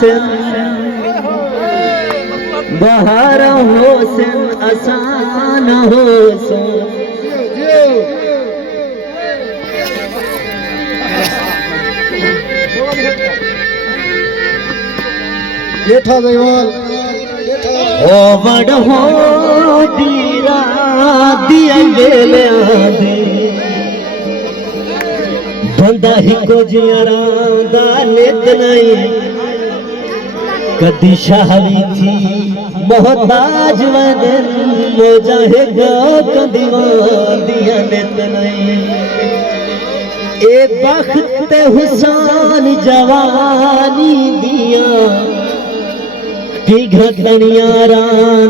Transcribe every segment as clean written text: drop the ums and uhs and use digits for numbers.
हुसन बहार हुसन आसान हुसन जेठा जयवाल ओ बड़ हो दीरा दिया वेले आदे बंदा ही को जियारा नित नहीं कदी शाहवी थी मोहताज वदन मोजाहे गो कदीवान दिया नित नहीं ए बख्त हुसान जवानी दिया की घटनिया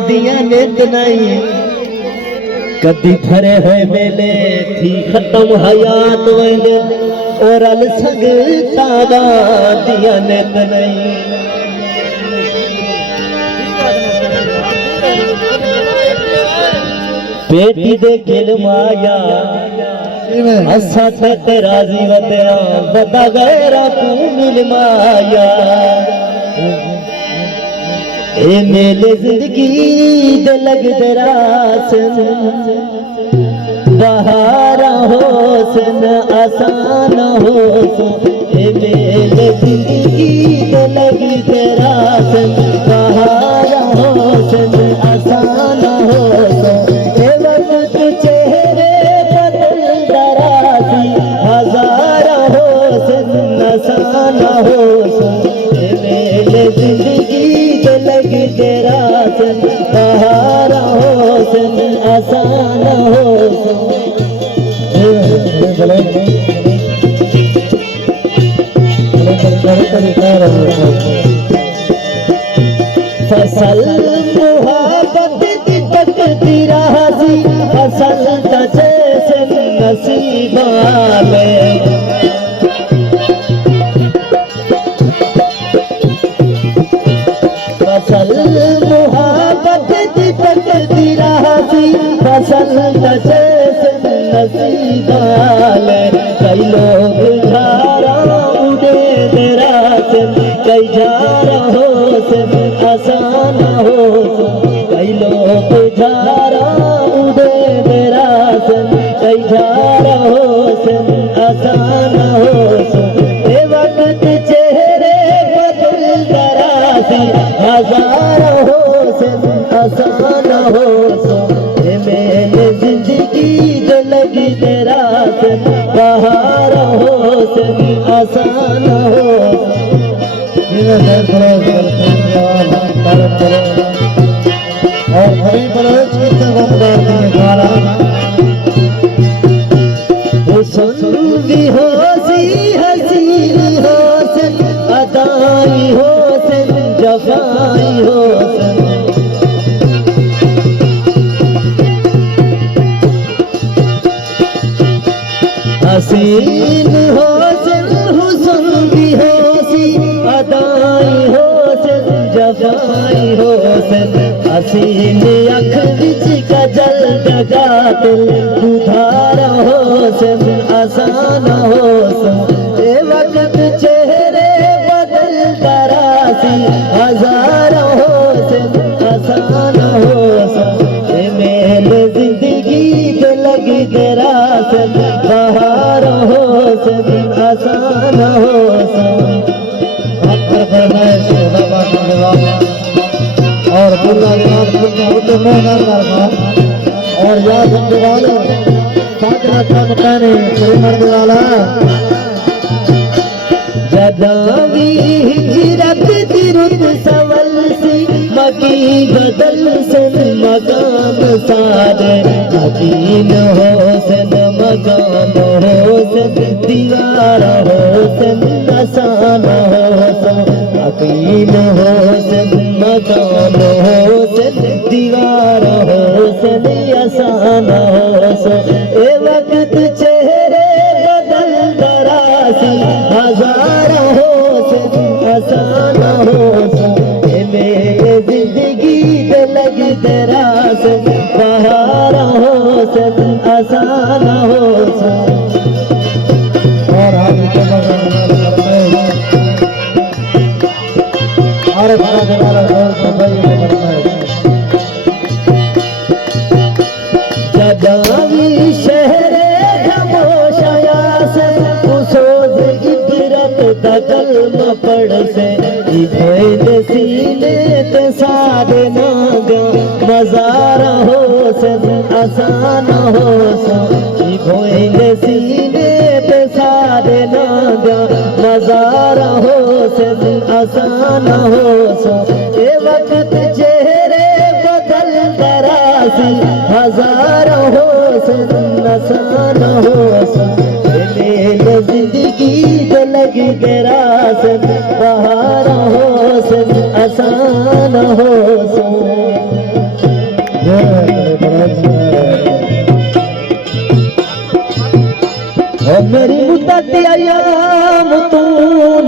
दिया नित नहीं कदी भरे हुए मेले थी खत्म हयात वेले और अलसग ताबा दिया नित नहीं बेटी दे किल माया असा ते राजी वतया बता गैरा तू मिल माया ए मेले जिंदगी दे लग दरासन बहारा होसन आसान होसन ए मेले जिंदगी दे लग दरासन बहारा होसन आसान होसन ए वक्त चेहरे बदल दरासी हजार होसन आसान होसन ए मेले जिंदगी लगी तेरा सन बहारा होसन आसान होसन फसल मुहब्बत दी तकदी राजी फसल तजे से नसीबा में फसल मुहब्बत दी तकदी राजी फसल तजे से नसीबा में कई लोग झारा उड़े दरासन कई झारा होसन आसान होसन कई लोग झारा उड़े दरासन कई झारा होसन आसान होसन ए वक्त चेहरे बदल दरासी हजार होसन आसान होसन ए मेरे जिंदगी जो लगी तेरा सन बहार होसन आसान होसन और हरी बलोच कितने वफादार थे गाना हुसन भी होसी हसीन होसन अदाई होसन जफाई होसन हसीन होसन हुसन भी होसी अदाई होसन जफाई होसन हसीन अख बिच कजल जगातल दुधारा होसन आसान होसन ए वक्त चेहरे बदल दरासी हजार होसन आसान होसन ए मेरे जिंदगी दे लगी दरासन बहार होसन आसान होसन और दुर्गा और याद रखने वाले साधना का मकाने मरने वाला जदावी हिजरत दिरुत सवल सी मकी बदल सन मकाम सारे यकीन होसन मकाम होसन दीवार होसन आसान होसन यकीन होसन मकाम होसन दीवार होसन आसान होसन ए वक्त चेहरे बदल दरासी हजार होसन आसान होसन ए मेरे जिंदगी दे लगी दरासन बहार होसन आसान होसन और हम बनाने वाला दोस्त भाई जगावी शहरे खामोशाया से सोज इबरत दा कलमा पढ़ से इबे सीने ते सादे ना गो मज़ारा हो से आसान हो से इबे सीने ते सादे ना गो मज़ारा हो से आसान हो से ए वक्त चेहरे बदल दरासी हजार हो से नसान हो से जिंदगी लगी तेरा से बहार हो से आसान हो से ओ मेरी मुद्दत अयाम तू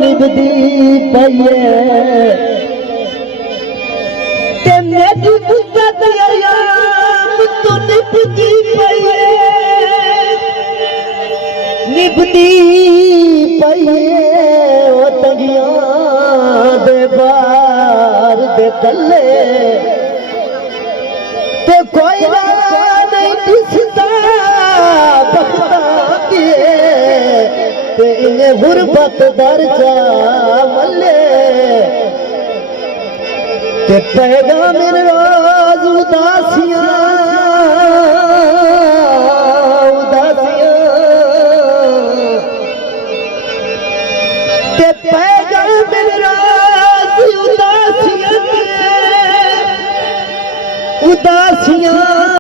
निभदी पइए के मेरी मुद्दत अयाम तू निभदी पइए निभदी पइए ओ तगियां दे बार दे तले ते कोई ना नहीं दिसदा बखता दिए ते इन्हें गुरबत दर्जा मले ते पैगाम रोज उदासियां